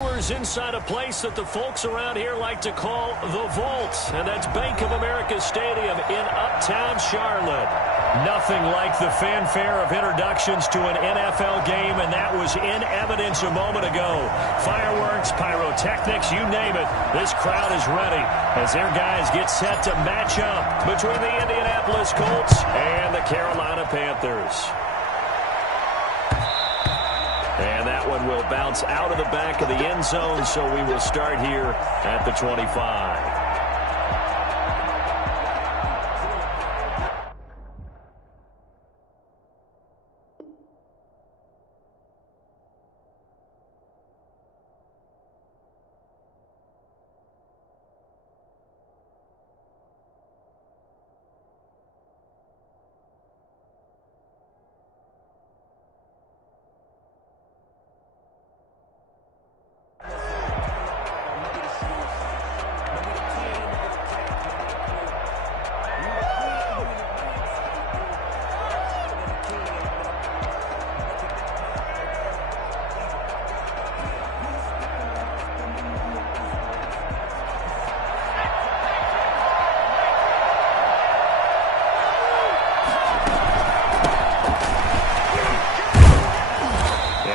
Inside a place that the folks around here like to call the Vault, and that's Bank of America Stadium in Uptown Charlotte. Nothing like the fanfare of introductions to an NFL game, and that was in evidence a moment ago. Fireworks, pyrotechnics, you name it. This crowd is ready as their guys get set to match up between the Indianapolis Colts and the Carolina Panthers. And that one will bounce out of the back of the end zone, so we will start here at the 25.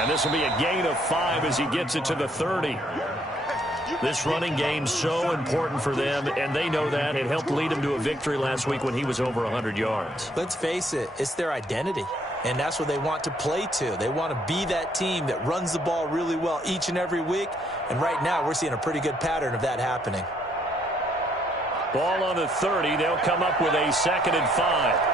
This will be a gain of 5 as he gets it to the 30. This running game's so important for them, and they know that. It helped lead him to a victory last week when he was over 100 yards. Let's face it, it's their identity, and that's what they want to play to. They want to be that team that runs the ball really well each and every week, and right now we're seeing a pretty good pattern of that happening. Ball on the 30. They'll come up with a 2nd and 5.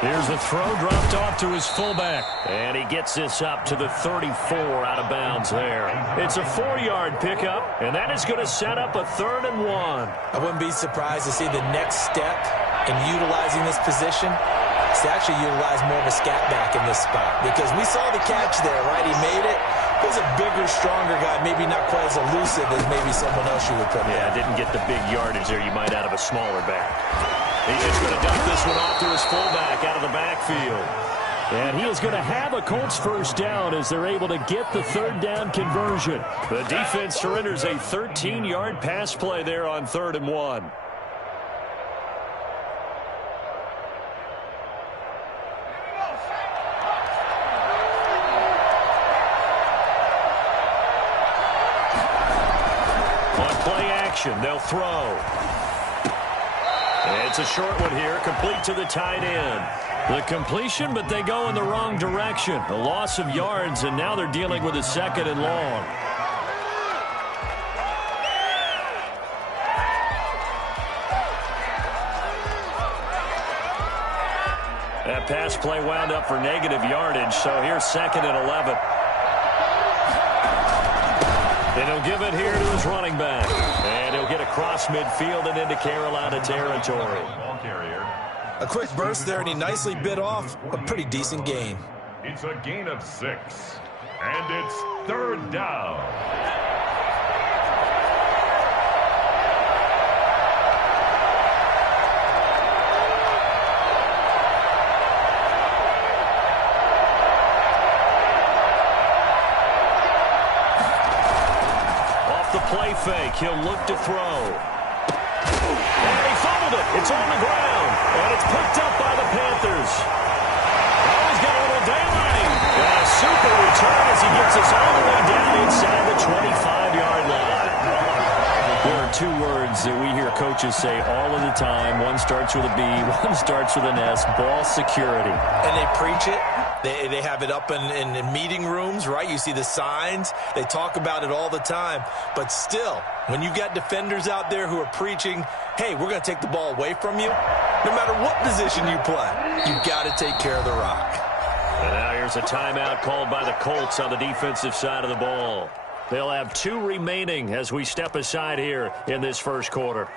Here's the throw dropped off to his fullback. And he gets this up to the 34 out of bounds there. It's a 4-yard pickup, and that is going to set up a 3rd and 1. I wouldn't be surprised to see the next step in utilizing this position is to actually utilize more of a scat back in this spot. Because we saw the catch there, right? He made it. He was a bigger, stronger guy, maybe not quite as elusive as maybe someone else you would put there. Yeah, didn't get the big yardage there you might out of a smaller back. He's just going to dump this one off to his fullback out of the backfield. And he is going to have a Colts first down as they're able to get the 3rd down conversion. The defense surrenders a 13-yard pass play there on 3rd and 1. On play action, they'll throw. It's a short one here, complete to the tight end. The completion, but they go in the wrong direction. A loss of yards, and now they're dealing with a 2nd and long. That pass play wound up for negative yardage, so here's 2nd and 11. And he'll give it here to his running back. And he'll get across midfield and into Carolina territory. A quick burst there, and he nicely bit off a pretty decent gain. It's a gain of 6. And it's 3rd down. The play fake. He'll look to throw. And he fumbled it. It's on the ground. And it's picked up by the Panthers. Oh, he's got a little daylight. And a super return as he gets us all the way down inside the 25-yard line. There are 2 words that we hear coaches say all of the time. One starts with a B, one starts with an S. Ball security. And they preach it. They have it up in meeting rooms, right? You see the signs. They talk about it all the time. But still, when you got defenders out there who are preaching, hey, we're going to take the ball away from you, no matter what position you play, you got to take care of the rock. And now here's a timeout called by the Colts on the defensive side of the ball. They'll have 2 remaining as we step aside here in this first quarter.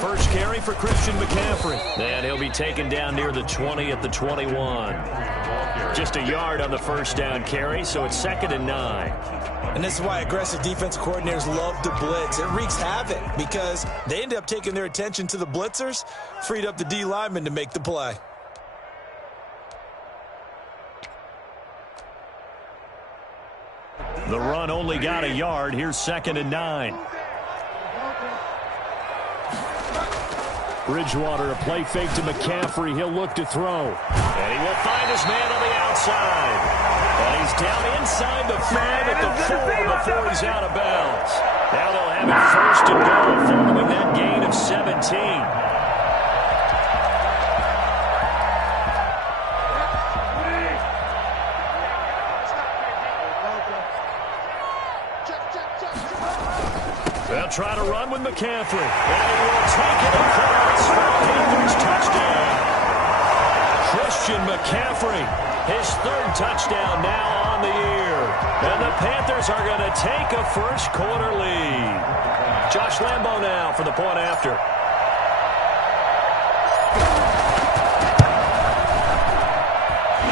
First carry carry for Christian McCaffrey. And he'll be taken down near the 20 at the 21. Just a yard on the first down carry, so it's 2nd and 9. And this is why aggressive defense coordinators love to blitz. It wreaks havoc because they end up taking their attention to the blitzers, freed up the D lineman to make the play. The run only got a yard. Here's 2nd and 9. Bridgewater, a play fake to McCaffrey. He'll look to throw. And he will find his man on the outside. And he's down inside the 5 at the 4 before he's out of bounds. Now they'll have it 1st and goal following that gain of 17. They'll try to run with McCaffrey. And he will take it across for a Panthers touchdown. Christian McCaffrey, his 3rd touchdown now on the year. And the Panthers are going to take a first-quarter lead. Josh Lambo now for the point after.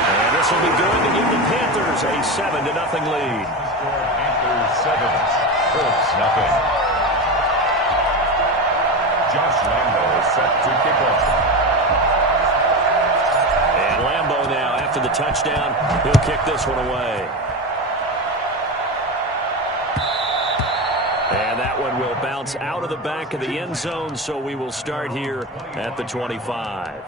And this will be good to give the Panthers a 7-0 lead. Panthers 7, Colts 0. Josh Lambo is set to kick off. And Lambo now, after the touchdown, he'll kick this one away. And that one will bounce out of the back of the end zone, so we will start here at the 25.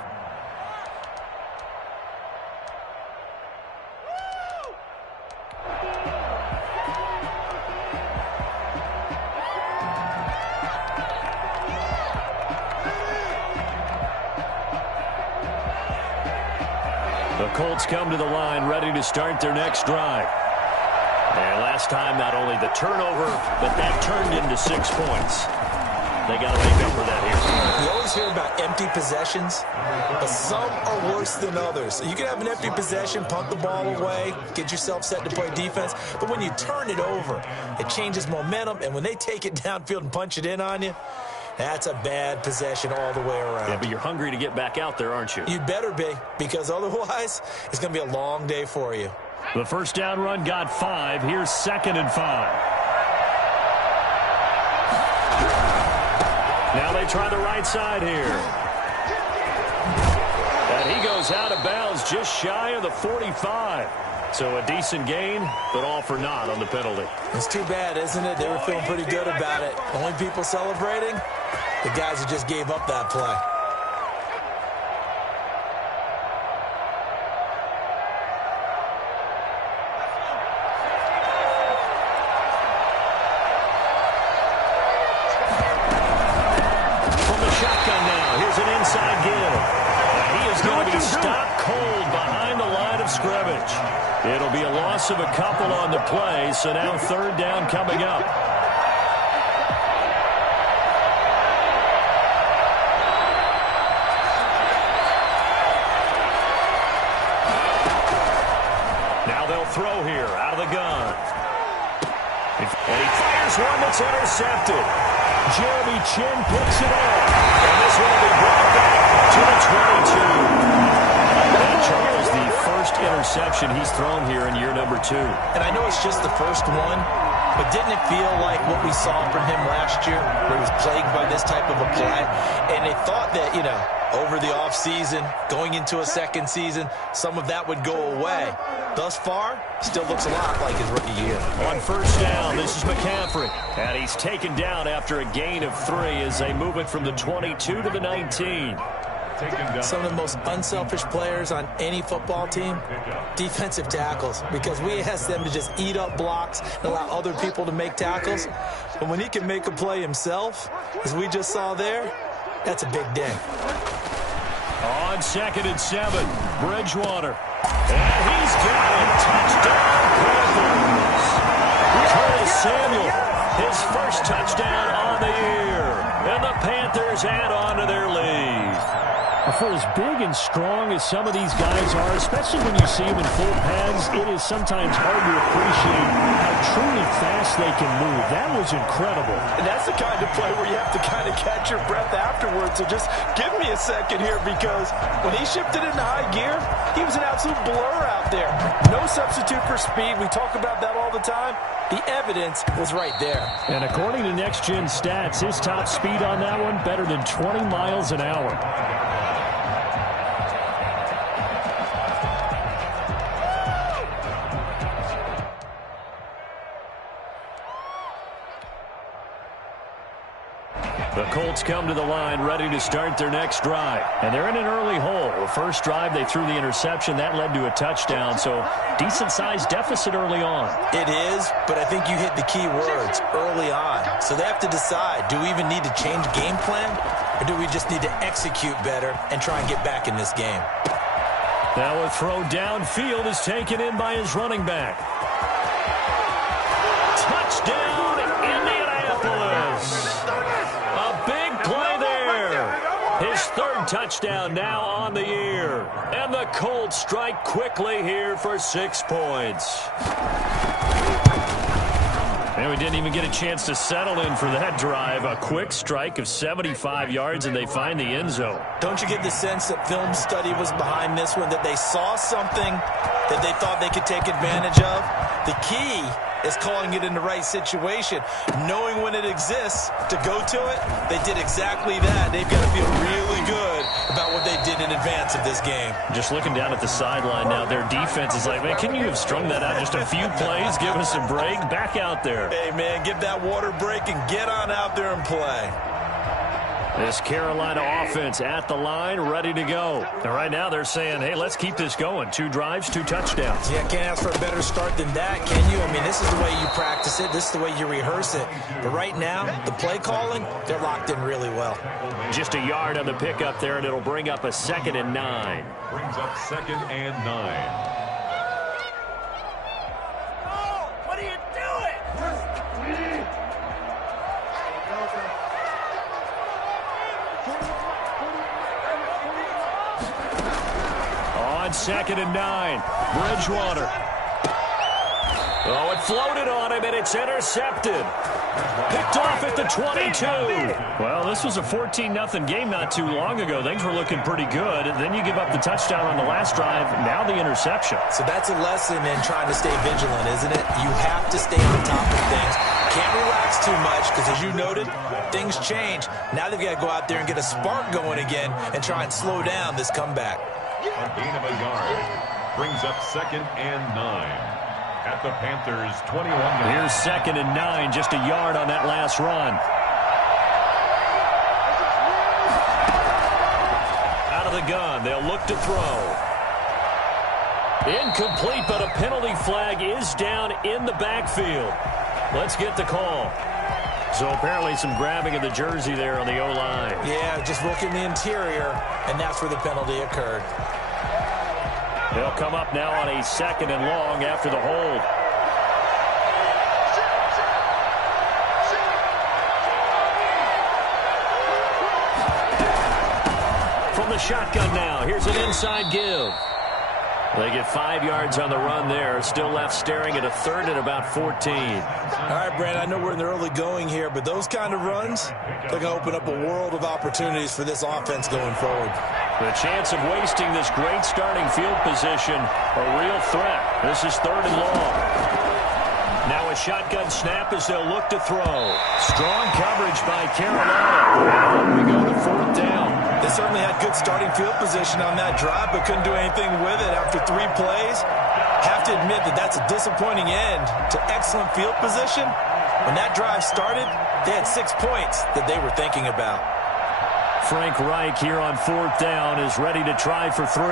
The Colts come to the line ready to start their next drive. And last time, not only the turnover, but that turned into 6 points. They got to make up for that here. You always hear about empty possessions, but some are worse than others. You can have an empty possession, punt the ball away, get yourself set to play defense, but when you turn it over, it changes momentum, and when they take it downfield and punch it in on you, that's a bad possession all the way around. Yeah, but you're hungry to get back out there, aren't you? You better be, because otherwise, it's going to be a long day for you. The first down run got 5. Here's 2nd and 5. Now they try the right side here. And he goes out of bounds just shy of the 45. So a decent gain, but all for naught on the penalty. It's too bad, isn't it? They were feeling pretty good about it. Only people celebrating, the guys who just gave up that play. From the shotgun now, here's an inside give. He is going to be stopped cold behind the line of scrimmage. It'll be a loss of a couple on the play, so now 3rd down coming up. Now they'll throw here out of the gun. And he fires one that's intercepted. Jeremy Chin picks it up. And this one will be brought back to the 22. And Charles, the first interception he's thrown here in year number 2. And I know it's just the first one, but didn't it feel like what we saw from him last year, where he was plagued by this type of a play? And they thought that, you know, over the offseason, going into a second season, some of that would go away. Thus far, still looks a lot like his rookie year. On first down, this is McCaffrey. And he's taken down after a gain of 3 as they move it from the 22 to the 19. Some of the most unselfish players on any football team, defensive tackles, because we ask them to just eat up blocks and allow other people to make tackles. But when he can make a play himself, as we just saw there, that's a big day. On 2nd and 7, Bridgewater. And he's got it. Touchdown, Panthers. Curtis Samuel, his first touchdown on the year. And the Panthers add on to their lead. For as big and strong as some of these guys are, especially when you see them in full pads, it is sometimes hard to appreciate how truly fast they can move. That was incredible. And that's the kind of play where you have to kind of catch your breath afterwards. So just give me a second here, because when he shifted into high gear, he was an absolute blur out there. No substitute for speed. We talk about that all the time. The evidence was right there. And according to Next Gen Stats, his top speed on that one, better than 20 miles an hour. The Colts come to the line ready to start their next drive. And they're in an early hole. The first drive, they threw the interception. That led to a touchdown. So decent-sized deficit early on. It is, but I think you hit the key words, early on. So they have to decide, do we even need to change game plan? Or do we just need to execute better and try and get back in this game? Now a throw downfield is taken in by his running back. Touchdown, Indianapolis. His third touchdown now on the year. And the Colts strike quickly here for 6 points. And we didn't even get a chance to settle in for that drive. A quick strike of 75 yards, and they find the end zone. Don't you get the sense that film study was behind this one, that they saw something that they thought they could take advantage of? The key is calling it in the right situation, knowing when it exists to go to it. They did exactly that. They've got to feel really good about what they did in advance of this game. Just looking down at the sideline now, their defense is like, man, can you have strung that out just a few plays? Give us a break. Back out there. Hey, man, give that water break and get on out there and play. This Carolina offense at the line, ready to go. And right now they're saying, hey, let's keep this going. 2 drives, 2 touchdowns. Yeah, can't ask for a better start than that, can you? I mean, this is the way you practice it. This is the way you rehearse it. But right now, the play calling, they're locked in really well. Just a yard on the pickup there, and it'll bring up a 2nd and 9. Brings up 2nd and 9. On 2nd and 9, Bridgewater. Oh, it floated on him, and it's intercepted. Picked off at the 22. Well, this was a 14-0 game not too long ago. Things were looking pretty good. And then you give up the touchdown on the last drive. Now the interception. So that's a lesson in trying to stay vigilant, isn't it? You have to stay on top of things. Can't relax too much because, as you noted, things change. Now they've got to go out there and get a spark going again and try and slow down this comeback. A gain of a yard brings up 2nd and 9 at the Panthers' 21 yard. Here's 2nd and 9, just a yard on that last run. Out of the gun, they'll look to throw. Incomplete, but a penalty flag is down in the backfield. Let's get the call. So apparently some grabbing of the jersey there on the O-line. Yeah, just look in the interior, and that's where the penalty occurred. They'll come up now on a 2nd and long after the hold. From the shotgun now, here's an inside give. They get 5 yards on the run there. Still left staring at a 3rd and about 14. All right, Brandon, I know we're in the early going here, but those kind of runs, they're going to open up a world of opportunities for this offense going forward. The chance of wasting this great starting field position, a real threat. This is 3rd and long. Now a shotgun snap as they'll look to throw. Strong coverage by Carolina. And we go to 4th down. They certainly had good starting field position on that drive, but couldn't do anything with it after 3 plays. Have to admit that that's a disappointing end to excellent field position. When that drive started, they had 6 points that they were thinking about. Frank Reich here on 4th down is ready to try for 3.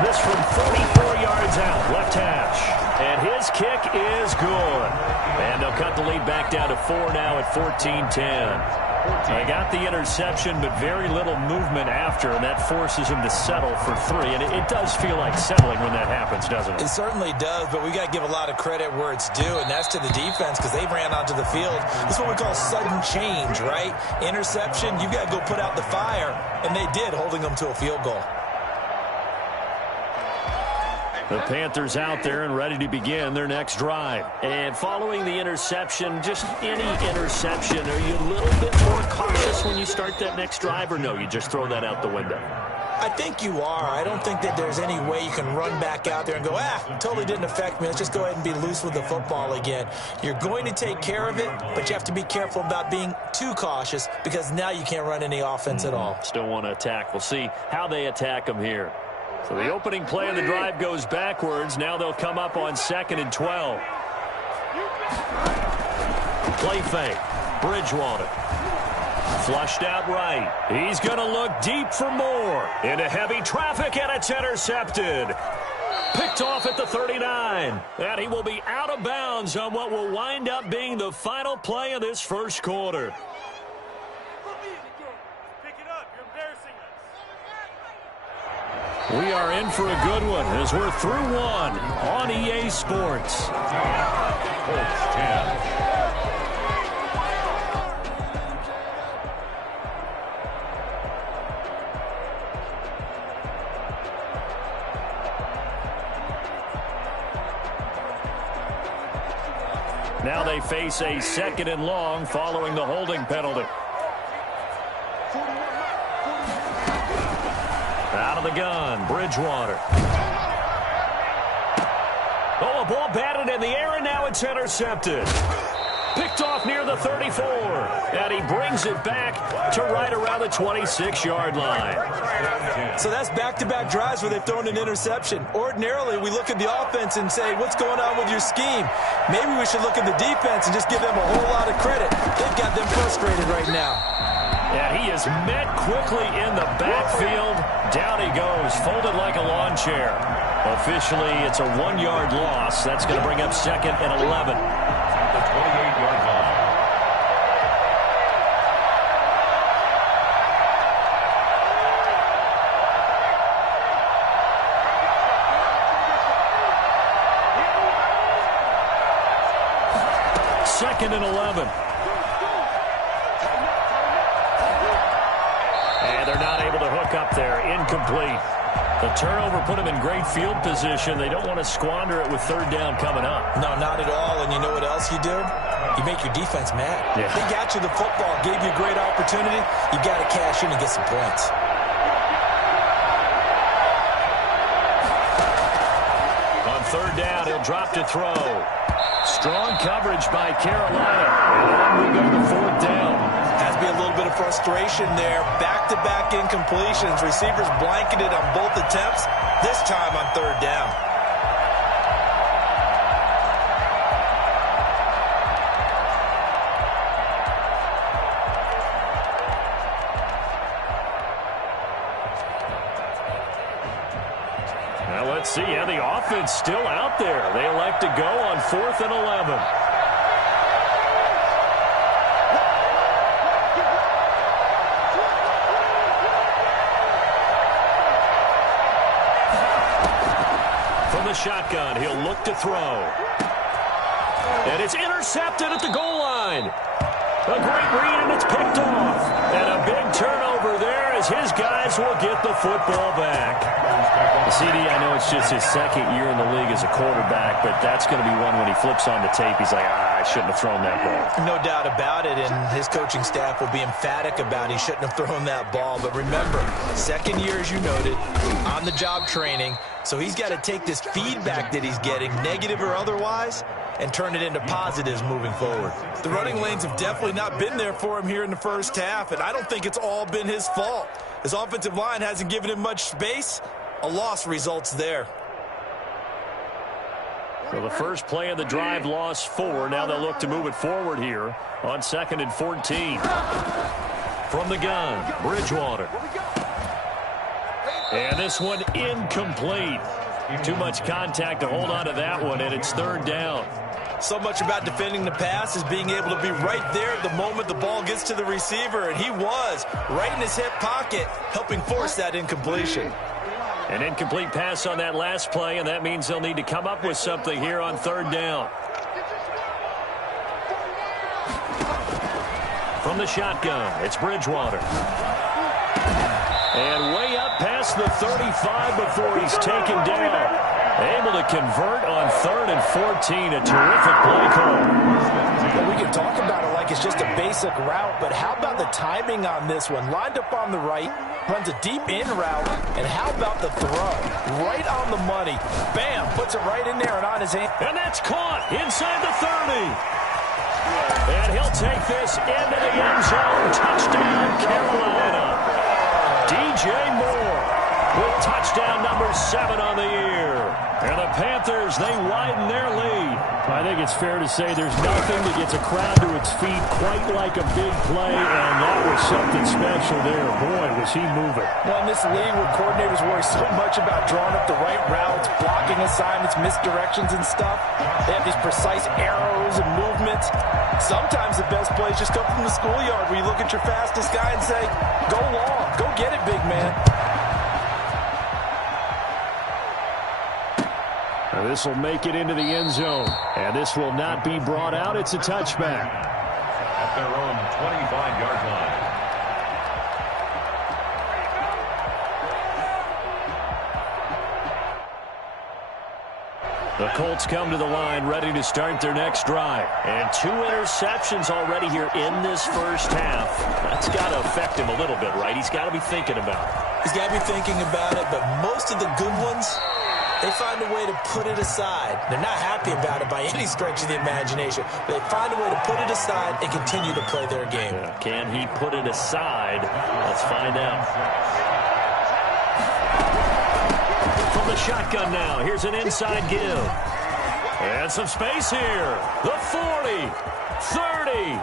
This from 44 yards out, left hash. And his kick is good. And they'll cut the lead back down to 4 now at 14-10. They got the interception, but very little movement after, and that forces him to settle for 3. And it does feel like settling when that happens, doesn't it? It certainly does, but we got to give a lot of credit where it's due, and that's to the defense because they ran onto the field. This is what we call sudden change, right? Interception, you got to go put out the fire, and they did, holding them to a field goal. The Panthers out there and ready to begin their next drive. And following the interception, just any interception, are you a little bit more cautious when you start that next drive, or no, you just throw that out the window? I think you are. I don't think that there's any way you can run back out there and go, totally didn't affect me. Let's just go ahead and be loose with the football again. You're going to take care of it, but you have to be careful about being too cautious because now you can't run any offense at all. Still want to attack. We'll see how they attack them here. So the opening play of the drive goes backwards. Now they'll come up on 2nd and 12. Play fake. Bridgewater. Flushed out right. He's going to look deep for more. Into heavy traffic, and it's intercepted. Picked off at the 39. And he will be out of bounds on what will wind up being the final play of this first quarter. We are in for a good one as we're through one on EA Sports. Colts 10. Now they face a 2nd and long following the holding penalty. Out of the gun, Bridgewater. Oh, a ball batted in the air, and now it's intercepted. Picked off near the 34, and he brings it back to right around the 26-yard line. So that's back-to-back drives where they've thrown an interception. Ordinarily, we look at the offense and say, what's going on with your scheme? Maybe we should look at the defense and just give them a whole lot of credit. They've got them frustrated right now. And he is met quickly in the backfield. Down he goes, folded like a lawn chair. Officially, it's a 1-yard loss. That's going to bring up 2nd and 11. The 28-yard line. Second and 11. And they're not able to hook up there. Incomplete. The turnover put them in great field position. They don't want to squander it with 3rd down coming up. No, not at all. And you know what else you do? You make your defense mad. Yeah. They got you the football, gave you a great opportunity. You got to cash in and get some points. On 3rd down, he'll drop to throw. Strong coverage by Carolina. And on we go to 4th down. Has to be a little bit of frustration there. Back-to-back incompletions. Receivers blanketed on both attempts. This time on 3rd down. Now let's see. Yeah, the offense still out there. They elect to go on 4th and 11. From the shotgun, he'll look to throw. And it's intercepted at the goal line. A great read, and it's picked off. And a big turnover there as his guys will get the football back. CD, I know it's just his 2nd year in the league as a quarterback, but that's going to be one when he flips on the tape. He's like, I shouldn't have thrown that ball. No doubt about it, and his coaching staff will be emphatic about he shouldn't have thrown that ball. But remember, 2nd year, as you noted, on-the-job training, so he's got to take this feedback that he's getting, negative or otherwise, and turn it into positives moving forward. The running lanes have definitely not been there for him here in the first half, and I don't think it's all been his fault. His offensive line hasn't given him much space. A loss results there. So the first play of the drive lost 4. Now they'll look to move it forward here on 2nd and 14. From the gun, Bridgewater. And this one incomplete. Too much contact to hold on to that one, and it's 3rd down. So much about defending the pass is being able to be right there at the moment the ball gets to the receiver, and he was right in his hip pocket, helping force that incompletion. An incomplete pass on that last play, and that means they'll need to come up with something here on third down. From the shotgun, it's Bridgewater. And way up past the 35 before he's taken down. Able to convert on 3rd and 14. A terrific play call. Well, we can talk about it like it's just a basic route, but how about the timing on this one? Lined up on the right, runs a deep in route, and how about the throw? Right on the money. Bam! Puts it right in there and on his hand. And that's caught inside the 30. And he'll take this into the end zone. Touchdown, Carolina. DJ Moore with touchdown number 7 on the year. And the Panthers, they widen their lead. I think it's fair to say there's nothing that gets a crowd to its feet quite like a big play, and that was something special there. Boy, was he moving. Well, in this league where coordinators worry so much about drawing up the right routes, blocking assignments, misdirections and stuff, they have these precise arrows and movements. Sometimes the best plays just come from the schoolyard where you look at your fastest guy and say, go long, go get it, big man. This will make it into the end zone, and this will not be brought out. It's a touchback. At their own 25-yard line. The Colts come to the line ready to start their next drive. And 2 interceptions already here in this first half. That's got to affect him a little bit, right? He's got to be thinking about it. He's got to be thinking about it, but most of the good ones, they find a way to put it aside. They're not happy about it by any stretch of the imagination. They find a way to put it aside and continue to play their game. Yeah. Can he put it aside? Let's find out. From the shotgun now, here's an inside give. And some space here. The 40, 30,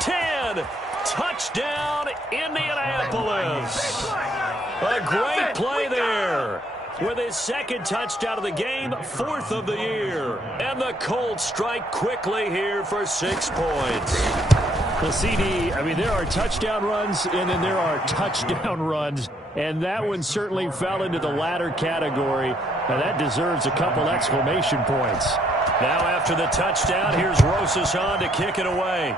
10. Touchdown, Indianapolis. A great play there. With his second touchdown of the game, 4th of the year. And the Colts strike quickly here for 6 points. The CD, I mean, there are touchdown runs, and then there are touchdown runs. And that one certainly fell into the latter category. And that deserves a couple exclamation points. Now after the touchdown, here's Rosas on to kick it away.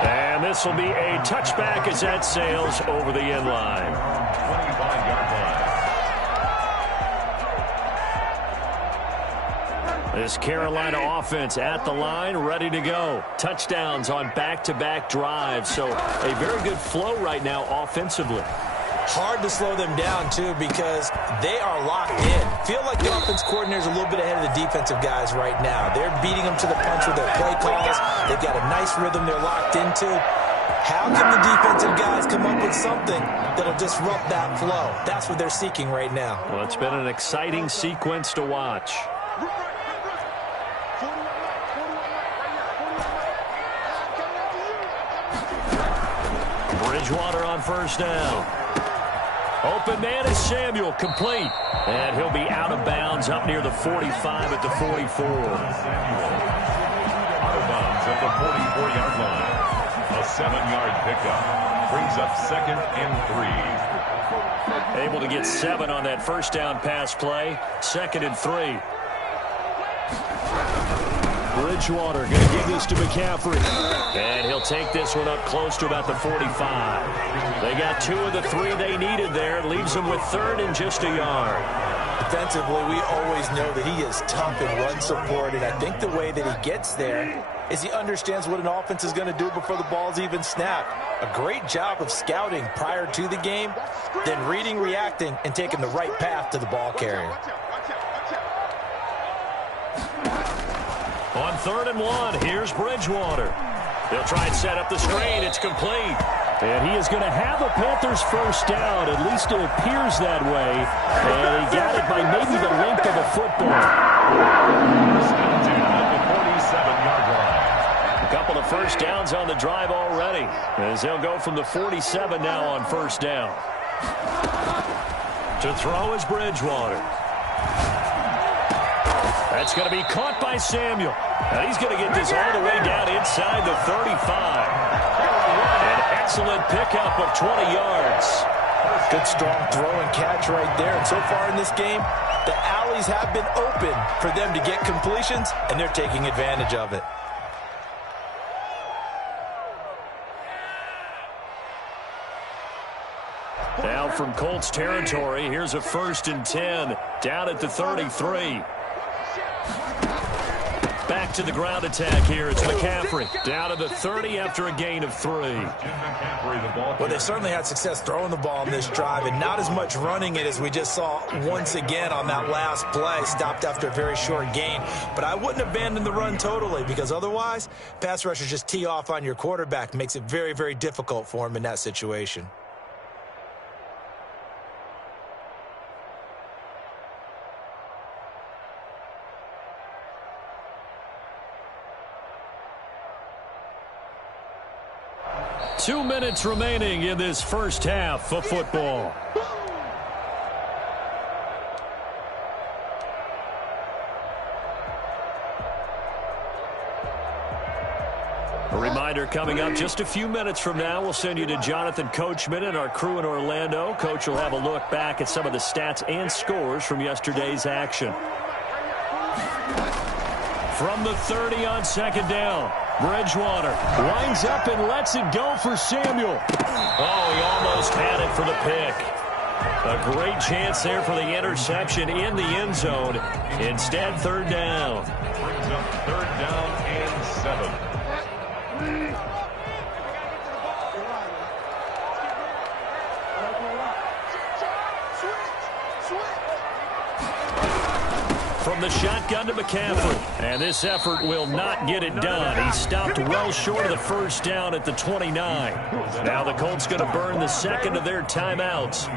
And this will be a touchback as that sails over the end line. 25-yard line. This Carolina offense at the line, ready to go. Touchdowns on back-to-back drives. So a very good flow right now offensively. Hard to slow them down, too, because they are locked in. Feel like the offense coordinator is a little bit ahead of the defensive guys right now. They're beating them to the punch with their play calls. They've got a nice rhythm they're locked into. How can the defensive guys come up with something that'll disrupt that flow? That's what they're seeking right now. Well, it's been an exciting sequence to watch. Bridgewater on first down. Open man is Samuel, complete. And he'll be out of bounds up near the 45 at the 44. Out of bounds at the 44-yard line. A 7-yard pickup brings up 2nd and 3. Able to get 7 on that first down pass play. 2nd and 3. Bridgewater going to give this to McCaffrey. And he'll take this one up close to about the 45. They got 2 of the 3 they needed there. Leaves them with 3rd and just a yard. Defensively, we always know that he is tough in run support, and I think the way that he gets there is he understands what an offense is going to do before the ball's even snapped. A great job of scouting prior to the game, then reading, reacting, and taking the right path to the ball carrier. On 3rd and 1, here's Bridgewater. They'll try and set up the screen. It's complete. And he is going to have a Panthers first down. At least it appears that way. And he got it by maybe the length of a football. A couple of first downs on the drive already, as they'll go from the 47 now on first down. To throw is Bridgewater. That's going to be caught by Samuel. And he's going to get this all the way down inside the 35. An excellent pickup of 20 yards. Good strong throw and catch right there. And so far in this game, the alleys have been open for them to get completions, and they're taking advantage of it. Now from Colts territory, here's a 1st and 10 down at the 33. Back to the ground attack here. It's McCaffrey down to the 30 after a gain of 3. Well, they certainly had success throwing the ball in this drive, and not as much running it as we just saw once again on that last play. Stopped after a very short gain. But I wouldn't abandon the run totally, because otherwise, pass rushers just tee off on your quarterback. Makes it very, very difficult for him in that situation. Two minutes remaining in this first half of football. A reminder coming up just a few minutes from now, we'll send you to Jonathan Coachman and our crew in Orlando. Coach will have a look back at some of the stats and scores from yesterday's action. From the 30 on 2nd down. Bridgewater winds up and lets it go for Samuel. Oh, he almost had it for the pick. A great chance there for the interception in the end zone. Instead, 3rd down. Brings up 3rd down and 7. From the shotgun to McCaffrey. And this effort will not get it done. He stopped well short of the 1st down at the 29. Now the Colts going to burn the 2nd of their timeouts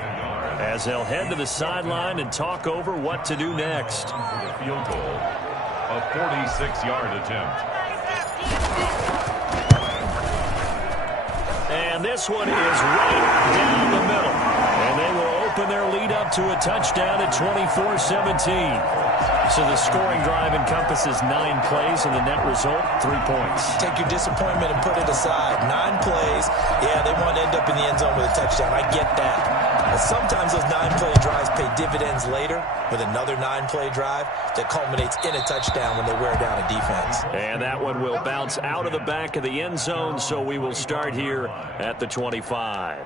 as they'll head to the sideline and talk over what to do next. Field goal, a 46-yard attempt. And this one is right down the middle. And they will open their lead up to a touchdown at 24-17. So the scoring drive encompasses 9 plays, and the net result, 3 points. Take your disappointment and put it aside. 9 plays. Yeah, they want to end up in the end zone with a touchdown. I get that. But sometimes those 9-play drives pay dividends later with another 9-play drive that culminates in a touchdown when they wear down a defense. And that one will bounce out of the back of the end zone, so we will start here at the 25.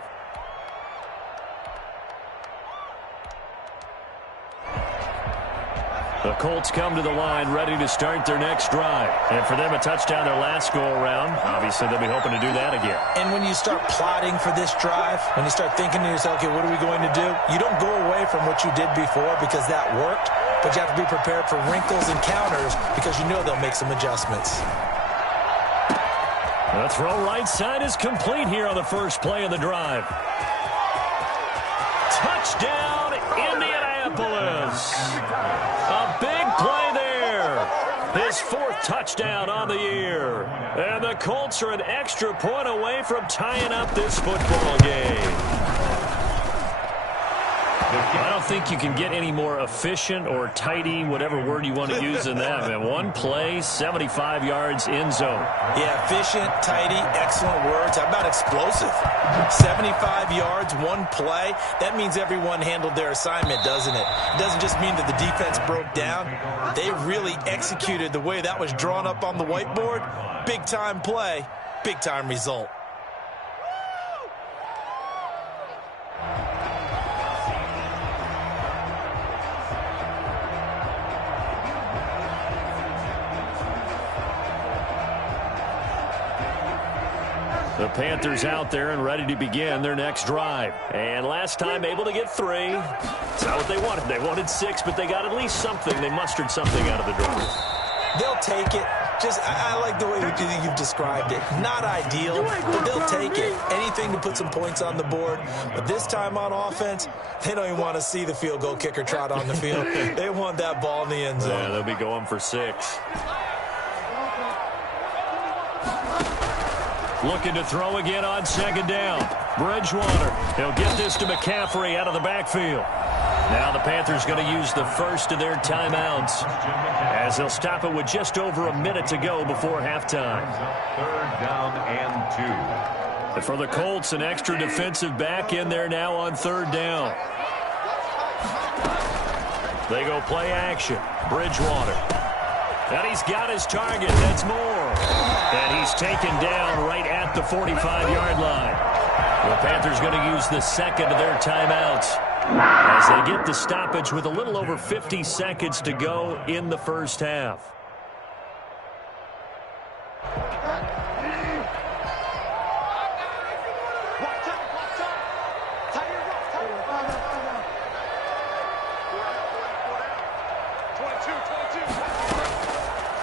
The Colts come to the line ready to start their next drive. And for them, a touchdown their last go-around. Obviously, they'll be hoping to do that again. And when you start plotting for this drive, when you start thinking to yourself, okay, what are we going to do? You don't go away from what you did before because that worked, but you have to be prepared for wrinkles and counters because you know they'll make some adjustments. The throw right side is complete here on the first play of the drive. Touchdown, Indianapolis. A big play there. His 4th touchdown on the year. And the Colts are an extra point away from tying up this football game. I don't think you can get any more efficient or tidy, whatever word you want to use in that. I mean, 1 play, 75 yards in zone. Yeah, efficient, tidy, excellent words. How about explosive? 75 yards, 1 play. That means everyone handled their assignment, doesn't it? It doesn't just mean that the defense broke down. They really executed the way that was drawn up on the whiteboard. Big-time play, big-time result. The Panthers out there and ready to begin their next drive. And last time able to get 3. It's not what they wanted. They wanted 6, but they got at least something. They mustered something out of the drive. They'll take it. Just, I like the way you've described it. Not ideal, but they'll take it. Anything to put some points on the board. But this time on offense, they don't even want to see the field goal kicker trot on the field. They want that ball in the end zone. Yeah, they'll be going for 6. Looking to throw again on second down. Bridgewater. He'll get this to McCaffrey out of the backfield. Now the Panthers going to use the first of their timeouts as they'll stop it with just over a minute to go before halftime. Third down and 2. And for the Colts, an extra defensive back in there now on third down. They go play action. Bridgewater. And he's got his target. That's Moore. And he's taken down right at the 45-yard line. The Panthers going to use the second of their timeouts as they get the stoppage with a little over 50 seconds to go in the first half.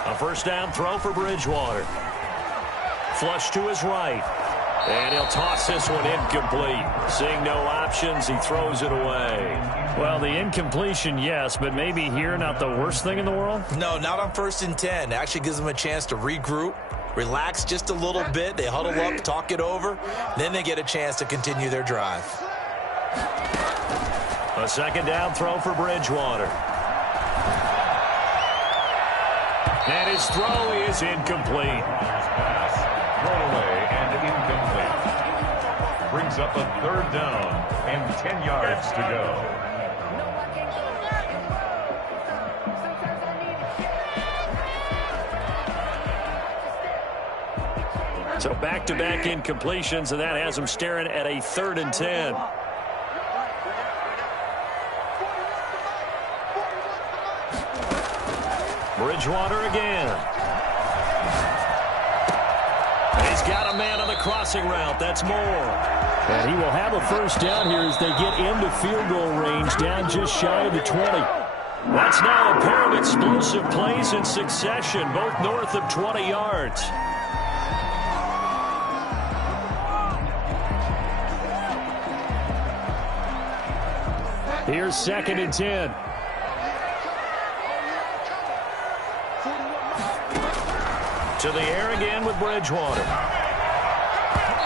A first down throw for Bridgewater. Flush to his right. And he'll toss this one incomplete. Seeing no options, he throws it away. Well, the incompletion, yes, but maybe here not the worst thing in the world? No, not on 1st and 10. Actually gives them a chance to regroup, relax just a little bit. They huddle up, talk it over. Then they get a chance to continue their drive. A second down throw for Bridgewater. And his throw is incomplete. Pass thrown away and incomplete. Brings up a third down and 10 yards to go. So back-to-back incompletions, and that has them staring at a 3rd and 10. Bridgewater again. And he's got a man on the crossing route. That's Moore. And he will have a first down here as they get into field goal range, down just shy of the 20. That's now a pair of explosive plays in succession, both north of 20 yards. Here's 2nd and 10. To the air again with Bridgewater.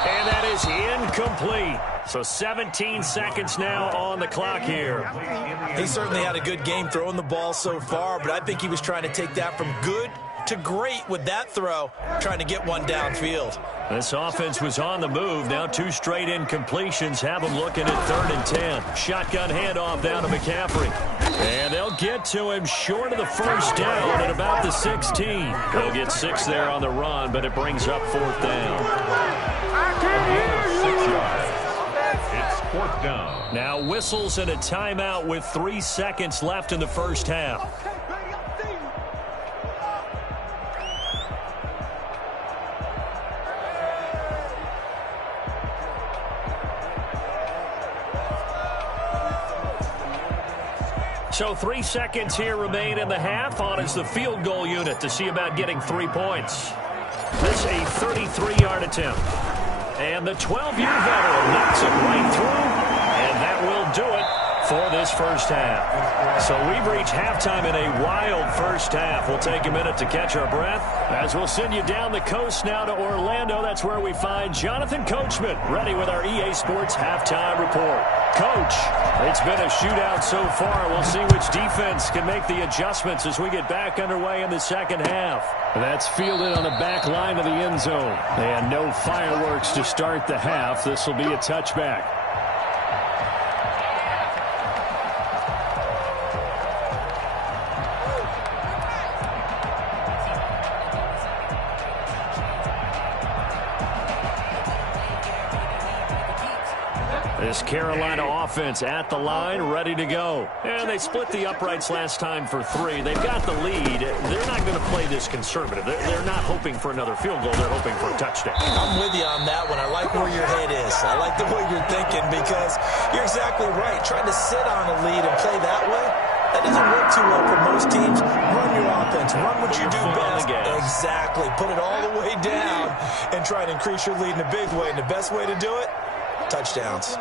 And that is incomplete. So 17 seconds now on the clock here. He certainly had a good game throwing the ball so far, but I think he was trying to take that from good to great with that throw, trying to get one downfield. This offense was on the move. Now 2 straight incompletions have them looking at 3rd and 10. Shotgun handoff down to McCaffrey. And they'll get to him short of the first down at about the 16. They'll get 6 there on the run, but it brings up 4th down. 6 yards. It's 4th down. Now whistles and a timeout with 3 seconds left in the first half. So 3 seconds here remain in the half. On is the field goal unit to see about getting 3 points. This a 33-yard attempt. And the 12-year veteran knocks it right through. And that will do it for this first half. So we've reached halftime in a wild first half. We'll take a minute to catch our breath as we'll send you down the coast now to Orlando. That's where we find Jonathan Coachman ready with our EA Sports halftime report. Coach, it's been a shootout so far. We'll see which defense can make the adjustments as we get back underway in the second half. That's fielded on the back line of the end zone. And no fireworks to start the half. This will be a touchback. This Carolina offense at the line, ready to go. And they split the uprights last time for 3. They've got the lead. They're not going to play this conservative. They're not hoping for another field goal. They're hoping for a touchdown. I'm with you on that one. I like where your head is. I like the way you're thinking because you're exactly right. Trying to sit on a lead and play that way, that doesn't work too well for most teams. Run your offense. Run what you do best. Exactly. Put it all the way down and try to increase your lead in a big way. And the best way to do it, touchdowns.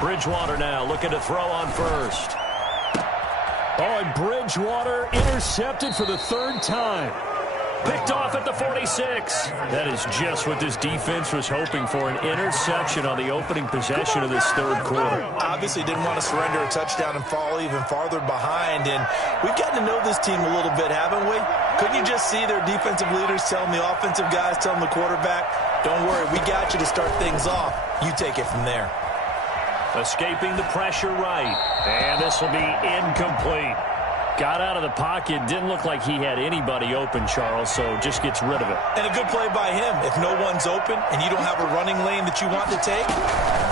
Bridgewater now looking to throw on first. Oh, and Bridgewater intercepted for the third time. Picked off at the 46. That is just what this defense was hoping for, an interception on the opening possession of this third quarter. Obviously didn't want to surrender a touchdown and fall even farther behind. And we've gotten to know this team a little bit, haven't we? Couldn't you just see their defensive leaders telling the offensive guys, telling the quarterback, don't worry, we got you to start things off. You take it from there. Escaping the pressure right. And this will be incomplete. Got out of the pocket. Didn't look like he had anybody open, Charles, so just gets rid of it. And a good play by him. If no one's open and you don't have a running lane that you want to take,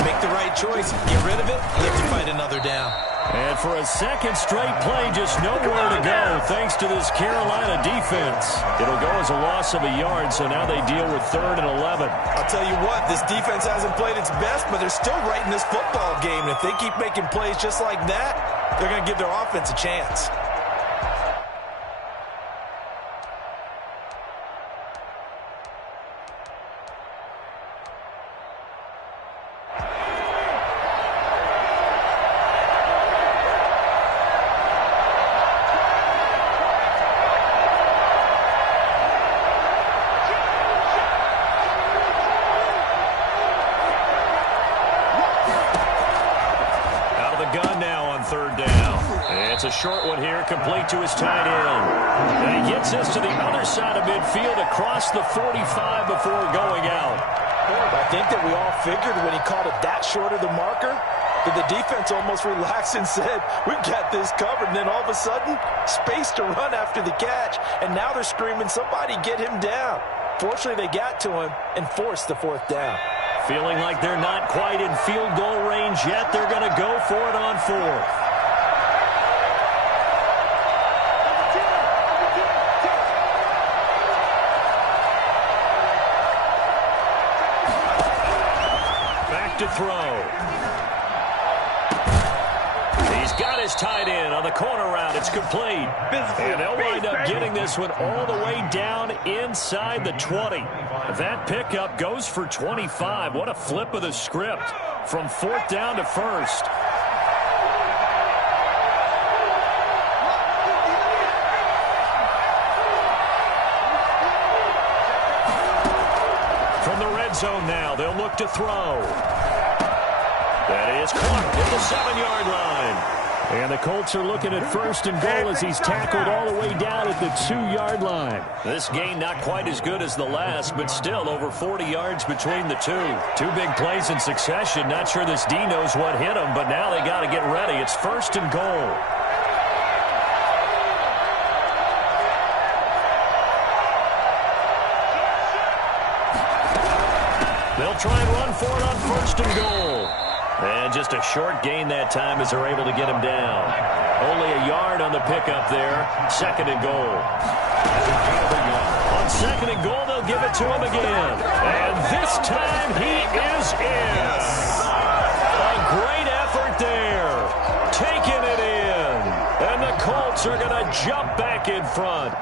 make the right choice. Get rid of it. You have to fight another down. And for a second straight play, just nowhere to go thanks to this Carolina defense. It'll go as a loss of a yard, so now they deal with 3rd and 11. I'll tell you what, this defense hasn't played its best, but they're still right in this football game. And if they keep making plays just like that, they're going to give their offense a chance. A short one here, complete to his tight end. And he gets this to the other side of midfield across the 45 before going out. I think that we all figured when he called it that short of the marker that the defense almost relaxed and said, we've got this covered. And then all of a sudden, space to run after the catch. And now they're screaming, somebody get him down. Fortunately, they got to him and forced the 4th down. Feeling like they're not quite in field goal range yet. They're going to go for it on 4th. To throw. He's got his tight end on the corner route. It's complete. And they'll wind up getting this one all the way down inside the 20. That pickup goes for 25. What a flip of the script from 4th down to 1st. From the red zone now, they'll look to throw. That is caught at the 7-yard line. And the Colts are looking at 1st and goal as he's tackled all the way down at the 2-yard line. This gain not quite as good as the last, but still over 40 yards between the two. 2 big plays in succession. Not sure this D knows what hit him, but now they got to get ready. It's 1st and goal. They'll try and run for it on 1st and goal. And just a short gain that time as they're able to get him down. Only a yard on the pickup there. 2nd and goal. On 2nd and goal, they'll give it to him again. And this time he is in. A great effort there. Taking it in. And the Colts are going to jump back in front.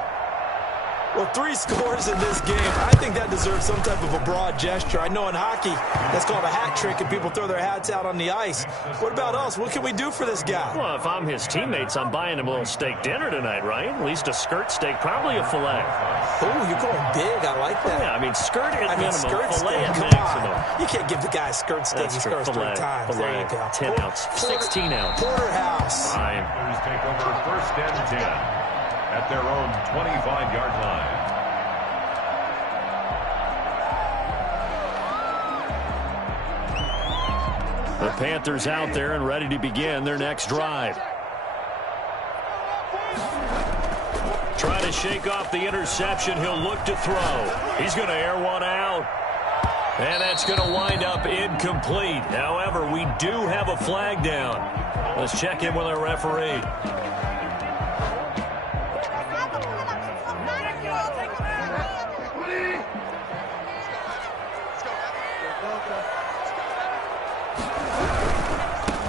Well, 3 scores in this game. I think that deserves some type of a broad gesture. I know in hockey, that's called a hat trick, and people throw their hats out on the ice. What about us? What can we do for this guy? Well, if I'm his teammates, I'm buying him a little steak dinner tonight, right? At least a skirt steak, probably a filet. Oh, you're going big. I like that. Yeah, I mean, skirt at minimum, skirt filet steak. at Come maximum. on. You can't give the guy a skirt steak. He scores 3 times. There you go. 10 ounce, 16 ounce. Porterhouse. Fine. Take over 1st and 10 at their own 25-yard line. The Panthers out there and ready to begin their next drive. Trying to shake off the interception. He'll look to throw. He's going to air one out. And that's going to wind up incomplete. However, we do have a flag down. Let's check in with our referee.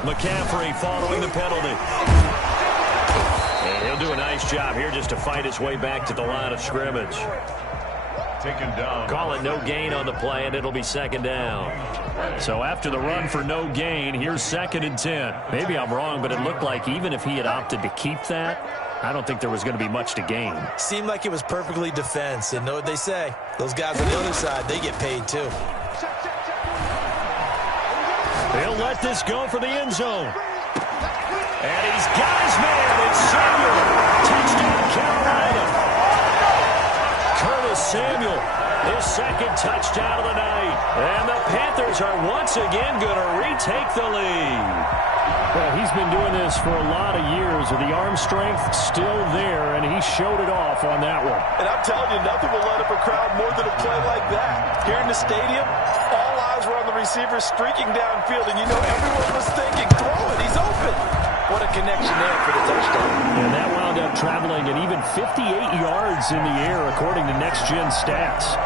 McCaffrey following the penalty. And he'll do a nice job here just to fight his way back to the line of scrimmage. taken down. Call it no gain on the play, and it'll be second down. So after the run for no gain, here's 2nd and 10. Maybe I'm wrong, but it looked like even if he had opted to keep that, I don't think there was going to be much to gain. Seemed like it was perfectly defense. And know what they say? Those guys on the other side, they get paid too. They'll let this go for the end zone. And he's got his man. It's Samuel. Touchdown, Carolina. Curtis Samuel, his 2nd touchdown of the night. And the Panthers are once again going to retake the lead. Well, he's been doing this for a lot of years with the arm strength still there, and he showed it off on that one. And I'm telling you, nothing will light up a crowd more than a play like that. Here in the stadium, all eyes were on the receiver streaking downfield, and you know everyone was thinking, throw it, he's open. What a connection there for the touchdown. And that wound up traveling at even 58 yards in the air, according to Next Gen Stats.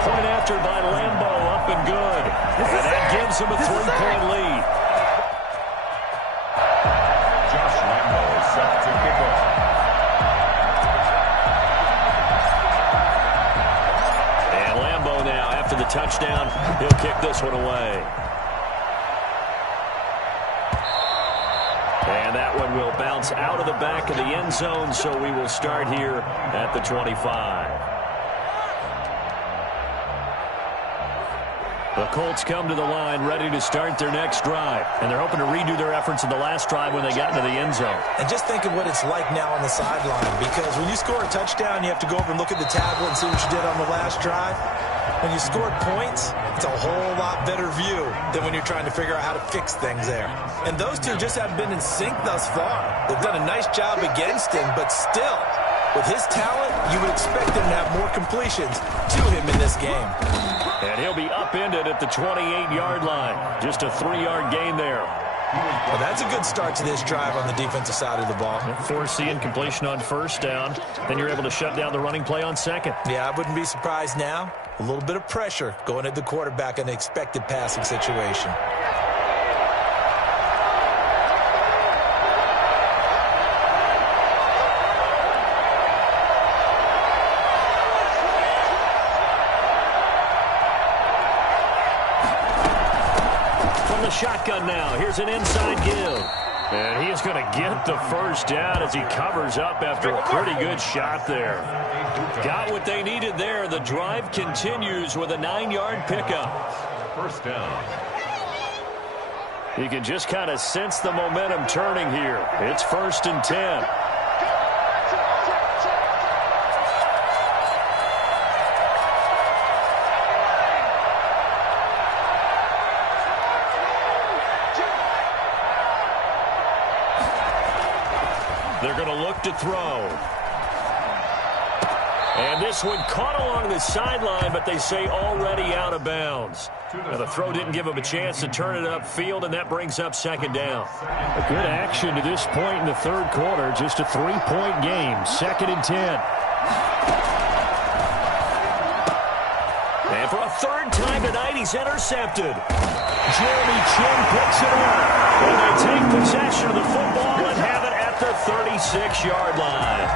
Point after by Lambo, up and good. And that gives him a 3-point lead. Josh Lambo set to kick off. And Lambo now, after the touchdown, he'll kick this one away. And that one will bounce out of the back of the end zone, so we will start here at the 25. The Colts come to the line ready to start their next drive. And they're hoping to redo their efforts in the last drive when they got into the end zone. And just think of what it's like now on the sideline, because when you score a touchdown, you have to go over and look at the tablet and see what you did on the last drive. When you scored points, it's a whole lot better view than when you're trying to figure out how to fix things there. And those two just haven't been in sync thus far. They've done a nice job against him, but still, with his talent, you would expect him to have more completions to him in this game. And he'll be upended at the 28-yard line. Just a 3-yard gain there. Well, that's a good start to this drive on the defensive side of the ball. Forcing completion on first down. Then you're able to shut down the running play on second. Yeah, I wouldn't be surprised now. A little bit of pressure going at the quarterback in an expected passing situation. Shotgun now. Here's an inside give. And he is going to get the first down as he covers up after a pretty good shot there. Got what they needed there. The drive continues with a 9-yard pickup. First down. You can just kind of sense the momentum turning here. It's 1st and 10. They're going to look to throw. And this one caught along the sideline, but they say already out of bounds. Now, the throw didn't give him a chance to turn it upfield, and that brings up 2nd down. A good action to this point in the 3rd quarter. Just a 3-point game. 2nd and 10. And for a 3rd time tonight, he's intercepted. Jeremy Chin picks it up. And they take possession of the football and have it at the 36-yard line.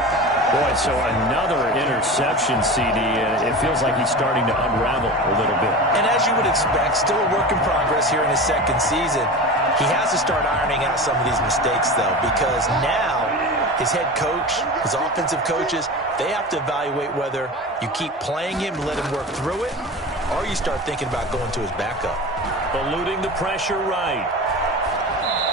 Boy, so another interception, CD. It feels like he's starting to unravel a little bit. And as you would expect, still a work in progress here in his 2nd season. He has to start ironing out some of these mistakes, though, because now his head coach, his offensive coaches, they have to evaluate whether you keep playing him and let him work through it, or you start thinking about going to his backup. Eluding the pressure right.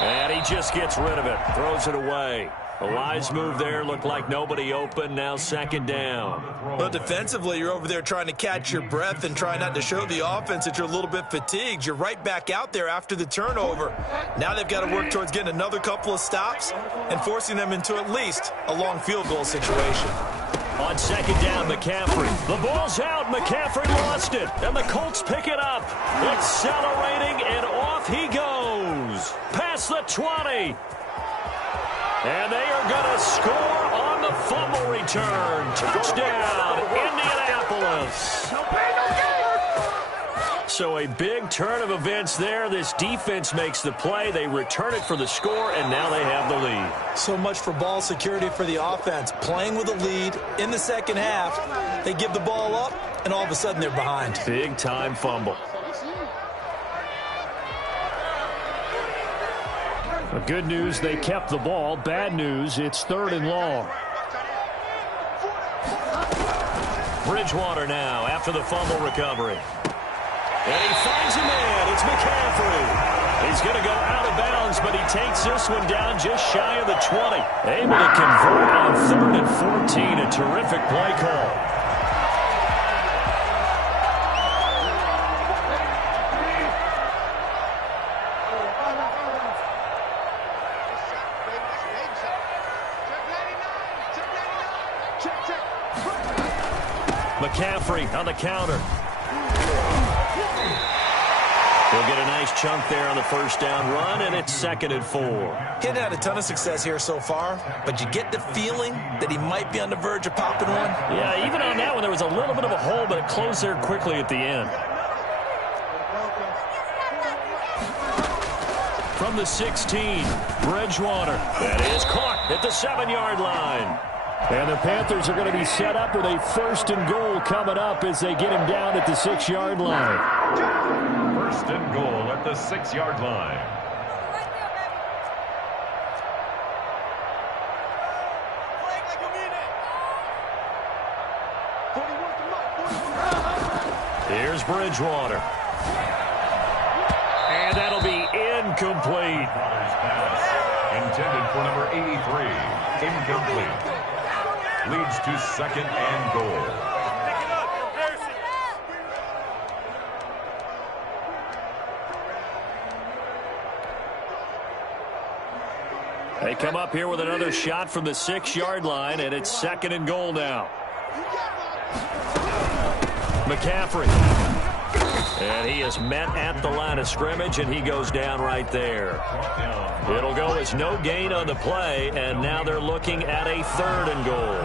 And he just gets rid of it, throws it away. A wise move there, looked like nobody open, now 2nd down. Well, defensively, you're over there trying to catch your breath and try not to show the offense that you're a little bit fatigued. You're right back out there after the turnover. Now they've got to work towards getting another couple of stops and forcing them into at least a long field goal situation. On 2nd down, McCaffrey. The ball's out. McCaffrey lost it. And the Colts pick it up. Accelerating, and off he goes. Past the 20. And they are going to score on the fumble return. Touchdown, Indianapolis. So a big turn of events there. This defense makes the play. They return it for the score, and now they have the lead. So much for ball security for the offense. Playing with a lead in the second half, they give the ball up, and all of a sudden they're behind. Big-time fumble. Good news, they kept the ball. Bad news, it's 3rd and long. Bridgewater now after the fumble recovery. And he finds a man. It's McCaffrey. He's going to go out of bounds, but he takes this one down just shy of the 20. Able to convert on 3rd and 14. A terrific play call. McCaffrey on the counter. He'll get a nice chunk there on the first down run, and it's 2nd and 4. He hadn't had a ton of success here so far, but you get the feeling that he might be on the verge of popping one. Yeah, even on that one, there was a little bit of a hole, but it closed there quickly at the end. From the 16, Bridgewater. That is caught at the 7-yard line. And the Panthers are going to be set up with a 1st and goal coming up as they get him down at the 6-yard line. 1st and goal at the 6-yard line. Here's Bridgewater. And that'll be incomplete. Intended for number 83. Incomplete. Leads to 2nd and goal. They come up here with another shot from the 6-yard line, and it's 2nd and goal now. McCaffrey. And he is met at the line of scrimmage, and he goes down right there. It'll go as no gain on the play, and now they're looking at a 3rd and goal.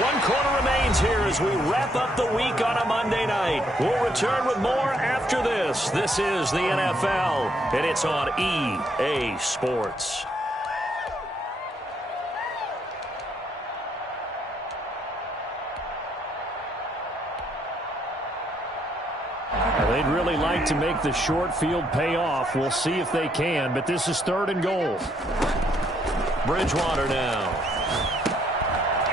1 quarter remains here as we wrap up the week on a Monday night. We'll return with more after this. This is the NFL, and it's on EA Sports. They'd really like to make the short field pay off. We'll see if they can, but this is 3rd and goal. Bridgewater now.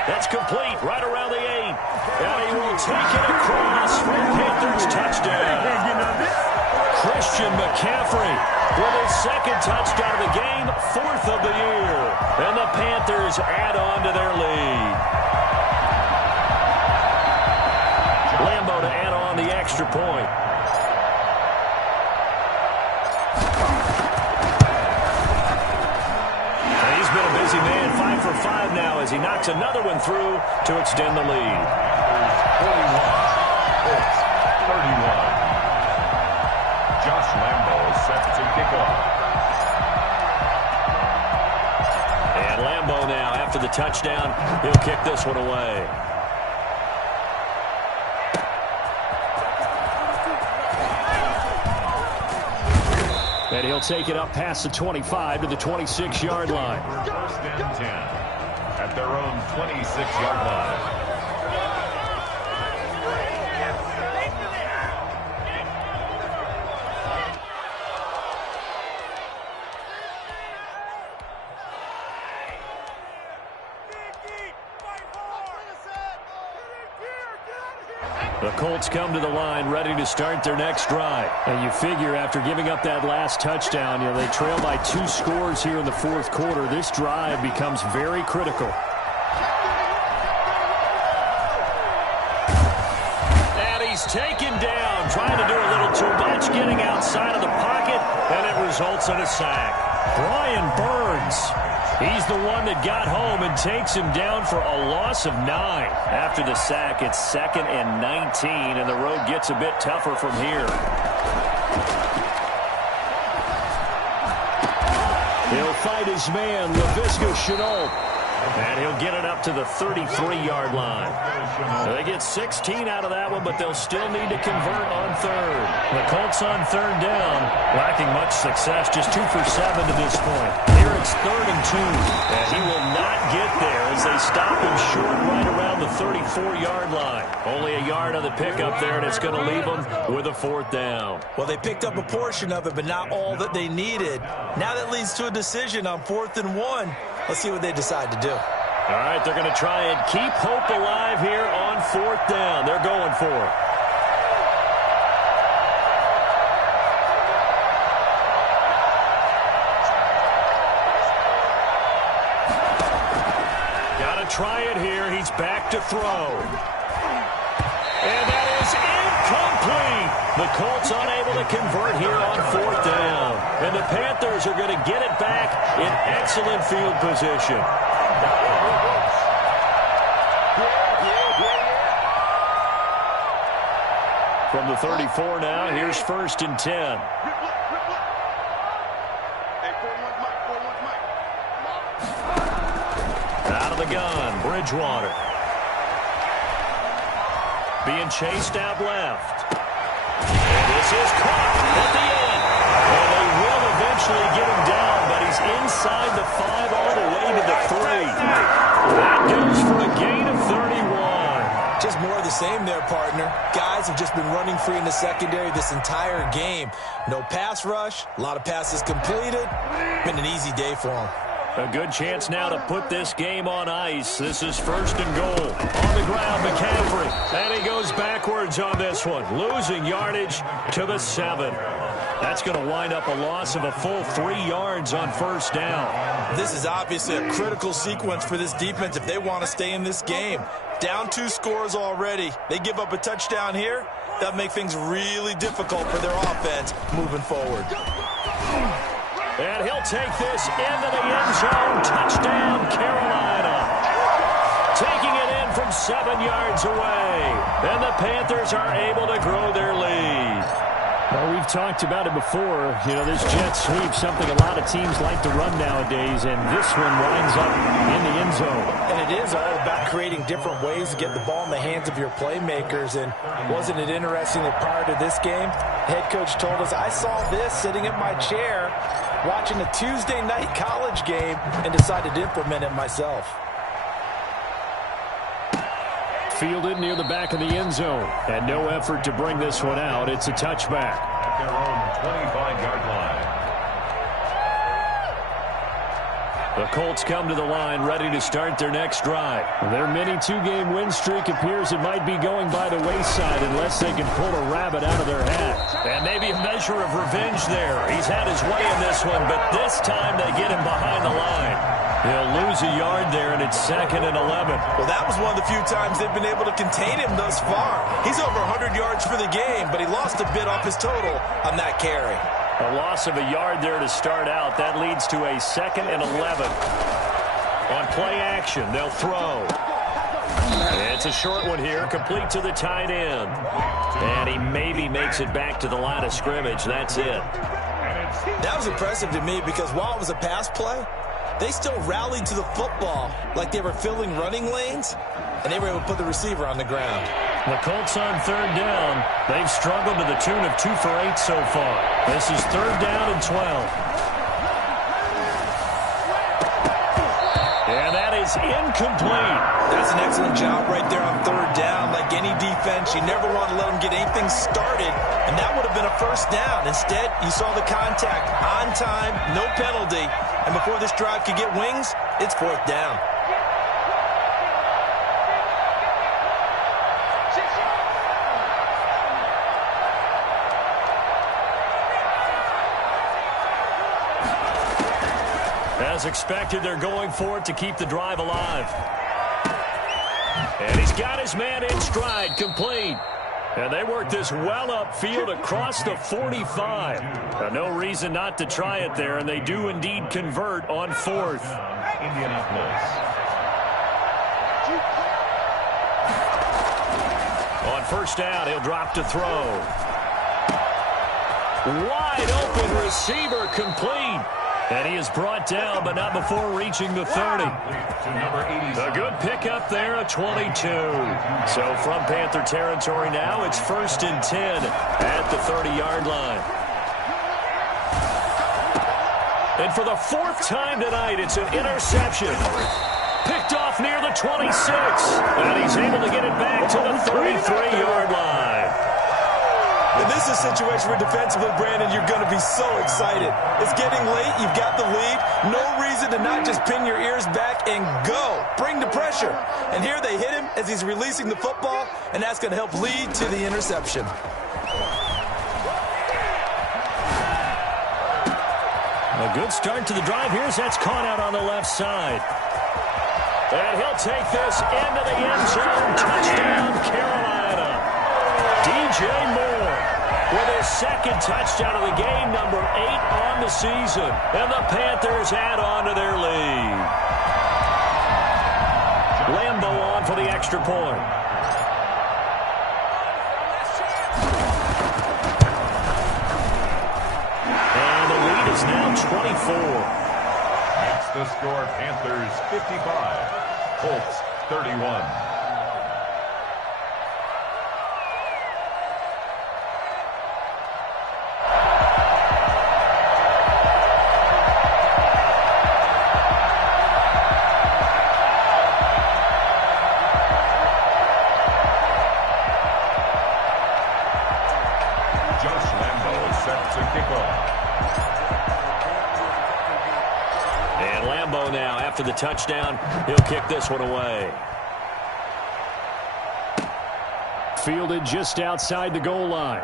That's complete right around the 8. And he will take it across for Panthers touchdown. Christian McCaffrey with his 2nd touchdown of the game, 4th of the year. And the Panthers add on to their lead. Lambo to add on the extra point. He's been a busy man, 5 for 5 now as he knocks another one through to extend the lead. 41. It's 31. Josh Lambo is set to kick off. And Lambo now, after the touchdown, he'll kick this one away. And he'll take it up past the 25 to the 26-yard line. 1st and 10 at their own 26-yard line. The Colts come to the line ready to start their next drive. And you figure after giving up that last touchdown, they trail by 2 scores here in the 4th quarter. This drive becomes very critical. And he's taken down, trying to do a little too much, getting outside of the pocket, and it results in a sack. Brian Burns. He's the one that got home and takes him down for a loss of 9. After the sack, it's 2nd and 19, and the road gets a bit tougher from here. He'll fight his man, Laviska Shenault. And he'll get it up to the 33-yard line. They get 16 out of that one, but they'll still need to convert on third. The Colts on third down, lacking much success, just 2 for 7 to this point. Here it's 3rd and 2, and he will not get there as they stop him short right around the 34-yard line. Only a yard on the pickup there, and it's going to leave them with a 4th down. Well, they picked up a portion of it, but not all that they needed. Now that leads to a decision on 4th and 1. Let's see what they decide to do. All right, they're going to try and keep hope alive here on 4th down. They're going for it. Got to try it here. He's back to throw. And that is incomplete. The Colts unable to convert here on 4th down. And the Panthers are going to get it back in excellent field position. From the 34 now, here's 1st and 10. Out of the gun, Bridgewater. Being chased out left. And this is caught at the end. And they will eventually get him down, but he's inside the 5 all the way to the 3. That goes for a gain of 31. Just more of the same there, partner. Guys have just been running free in the secondary this entire game. No pass rush, a lot of passes completed. Been an easy day for them. A good chance now to put this game on ice. This is 1st and goal. On the ground, McCaffrey. And he goes backwards on this one. Losing yardage to the 7. That's going to wind up a loss of a full 3 yards on 1st down. This is obviously a critical sequence for this defense if they want to stay in this game. Down 2 scores already. They give up a touchdown here. That'll make things really difficult for their offense moving forward. And he'll take this into the end zone. Touchdown, Carolina. Taking it in from 7 yards away. And the Panthers are able to grow their lead. Well, we've talked about it before. You know, this jet sweep, something a lot of teams like to run nowadays, and this one winds up in the end zone. And it is all about creating different ways to get the ball in the hands of your playmakers. And wasn't it interesting that prior to this game, head coach told us, I saw this sitting in my chair watching a Tuesday night college game and decided to implement it myself. Fielded near the back of the end zone. And no effort to bring this one out. It's a touchback. At their own 25-yard line. The Colts come to the line ready to start their next drive. Their mini 2-game win streak appears it might be going by the wayside unless they can pull a rabbit out of their hat. And maybe a measure of revenge there. He's had his way in this one, but this time they get him behind the line. He'll lose a yard there, and it's 2nd and 11. Well, that was one of the few times they've been able to contain him thus far. He's over 100 yards for the game, but he lost a bit off his total on that carry. A loss of a yard there to start out. That leads to a 2nd and 11. On play action, they'll throw. It's a short one here, complete to the tight end. And he maybe makes it back to the line of scrimmage. That's it. That was impressive to me because while it was a pass play, they still rallied to the football like they were filling running lanes, and they were able to put the receiver on the ground. The Colts on 3rd down. They've struggled to the tune of 2 for 8 so far. This is 3rd down and 12. And that is incomplete. That's an excellent job right there on 3rd down. Like any defense, you never want to let them get anything started, and that would have been a 1st down. Instead, you saw the contact on time, no penalty, and before this drive could get wings, it's 4th down. As expected, they're going for it to keep the drive alive. And he's got his man in stride, complete. And they work this well upfield across the 45. No reason not to try it there, and they do indeed convert on 4th. Indianapolis. On 1st down, he'll drop to throw. Wide open receiver, complete. And he is brought down, but not before reaching the 30. A good pickup there, a 22. So from Panther territory now, it's 1st and 10 at the 30-yard line. And for the 4th time tonight, it's an interception. Picked off near the 26. And he's able to get it back to the 33-yard line. And this is a situation where defensively, Brandon, you're going to be so excited. It's getting late. You've got the lead. No reason to not just pin your ears back and go. Bring the pressure. And here they hit him as he's releasing the football, and that's going to help lead to the interception. A good start to the drive here as that's caught out on the left side. And he'll take this into the end zone. Touchdown, Carolina. DJ Moore with his 2nd touchdown of the game, number 8 on the season. And the Panthers add on to their lead. Lambo on for the extra point. And the lead is now 24. That's the score. Panthers 55, Colts 31. After the touchdown, he'll kick this one away. Fielded just outside the goal line.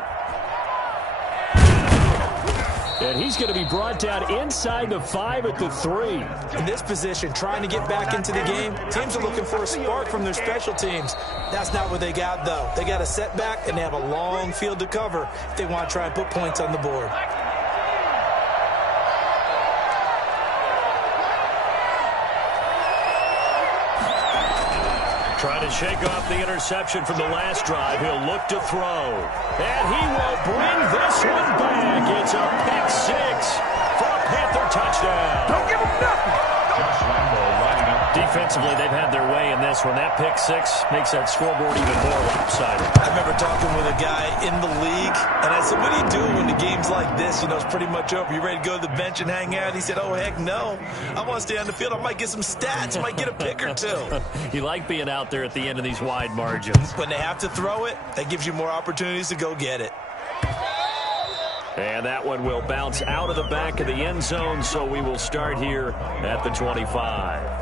And he's going to be brought down inside the 5 at the 3. In this position, trying to get back into the game, teams are looking for a spark from their special teams. That's not what they got, though. They got a setback, and they have a long field to cover if they want to try and put points on the board. Trying to shake off the interception from the last drive. He'll look to throw. And he will bring this one back. It's a pick 6 for a Panther touchdown. Don't give him nothing. Josh Lambo lining up. Defensively, they've had their way in this one. That pick 6 makes that scoreboard even more lopsided. I remember talking with a guy in the league, and I said, what do you do when the game's like this? You know, it's pretty much over. You ready to go to the bench and hang out? He said, oh, heck no. I want to stay on the field. I might get some stats. I might get a pick or two. You like being out there at the end of these wide margins. When they have to throw it, that gives you more opportunities to go get it. And that one will bounce out of the back of the end zone, so we will start here at the 25.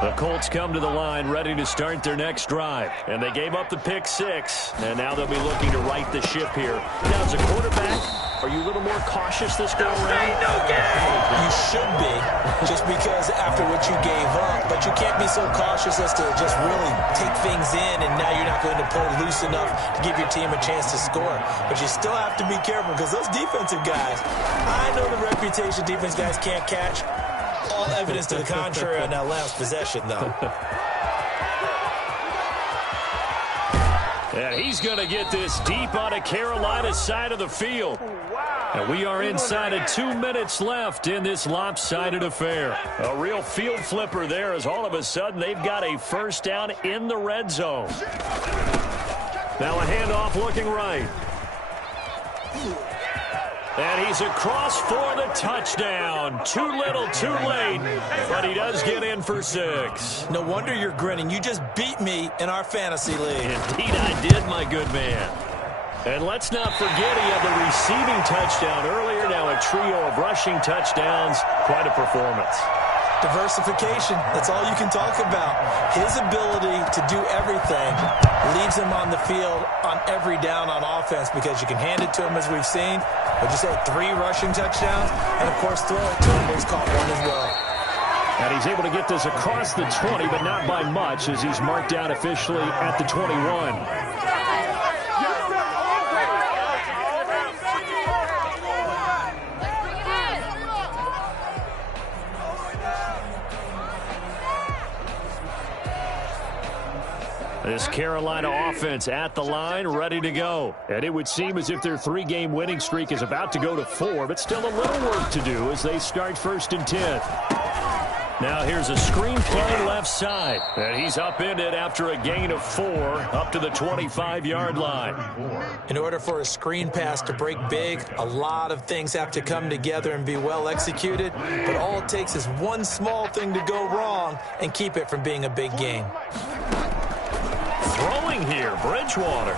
The Colts come to the line ready to start their next drive. And they gave up the pick 6, and now they'll be looking to right the ship here. Now, as a quarterback, are you a little more cautious this go around? You should be, just because after what you gave up. But you can't be so cautious as to just really take things in, and now you're not going to play loose enough to give your team a chance to score. But you still have to be careful, because those defensive guys, I know the reputation defense guys can't catch. All evidence to the contrary on that last possession, though. And he's going to get this deep on Carolina's side of the field. And we are inside of 2 minutes left in this lopsided affair. A real field flipper there, as all of a sudden they've got a first down in the red zone. Now a handoff looking right. And he's across for the touchdown. Too little, too late, but he does get in for 6. No wonder you're grinning. You just beat me in our fantasy league. Indeed I did, my good man. And let's not forget he had the receiving touchdown earlier. Now a trio of rushing touchdowns. Quite a performance. Diversification, that's all you can talk about. His ability to do everything leaves him on the field on every down on offense, because you can hand it to him, as we've seen. But you say 3 rushing touchdowns, and of course throw it to him, but he's caught 1 as well. And he's able to get this across the 20, but not by much, as he's marked down officially at the 21. This Carolina offense at the line, ready to go. And it would seem as if their 3-game winning streak is about to go to 4, but still a little work to do as they start 1st and 10. Now here's a screen play left side. And he's upended after a gain of 4 up to the 25-yard line. In order for a screen pass to break big, a lot of things have to come together and be well executed. But all it takes is one small thing to go wrong and keep it from being a big game. Throwing here, Bridgewater.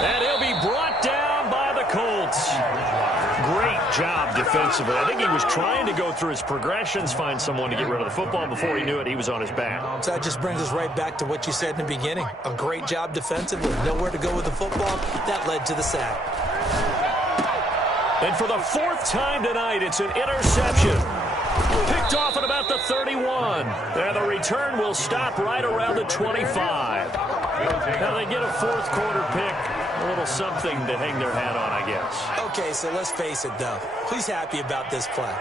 And he'll be brought down by the Colts. Great job defensively. I think he was trying to go through his progressions, find someone to get rid of the football. Before he knew it, he was on his back. So that just brings us right back to what you said in the beginning. A great job defensively. Nowhere to go with the football. That led to the sack. And for the 4th time tonight, it's an interception. Picked off at about the 31. And the return will stop right around the 25. Now they get a 4th quarter pick. A little something to hang their hat on, I guess. Okay, so let's face it, though. Who's happy about this play?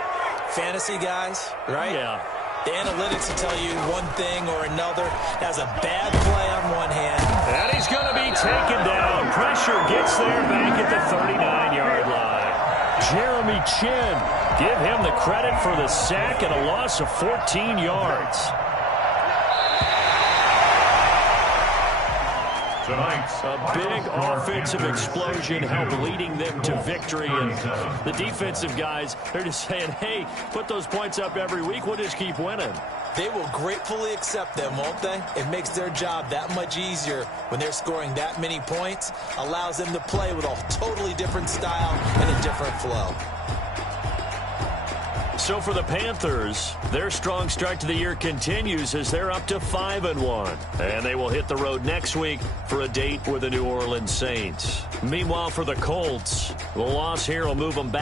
Fantasy guys, right? Yeah. The analytics will tell you one thing or another. That's a bad play on one hand. And he's going to be taken down. Pressure gets there back at the 39-yard line. Jeremy Chin, give him the credit for the sack and a loss of 14 yards. A big offensive explosion helped leading them to victory. And the defensive guys, they're just saying, hey, put those points up every week. We'll just keep winning. They will gratefully accept them, won't they? It makes their job that much easier when they're scoring that many points. Allows them to play with a totally different style and a different flow. So for the Panthers, their strong start to the year continues as they're up to 5-1. And they will hit the road next week for a date with the New Orleans Saints. Meanwhile, for the Colts, the loss here will move them back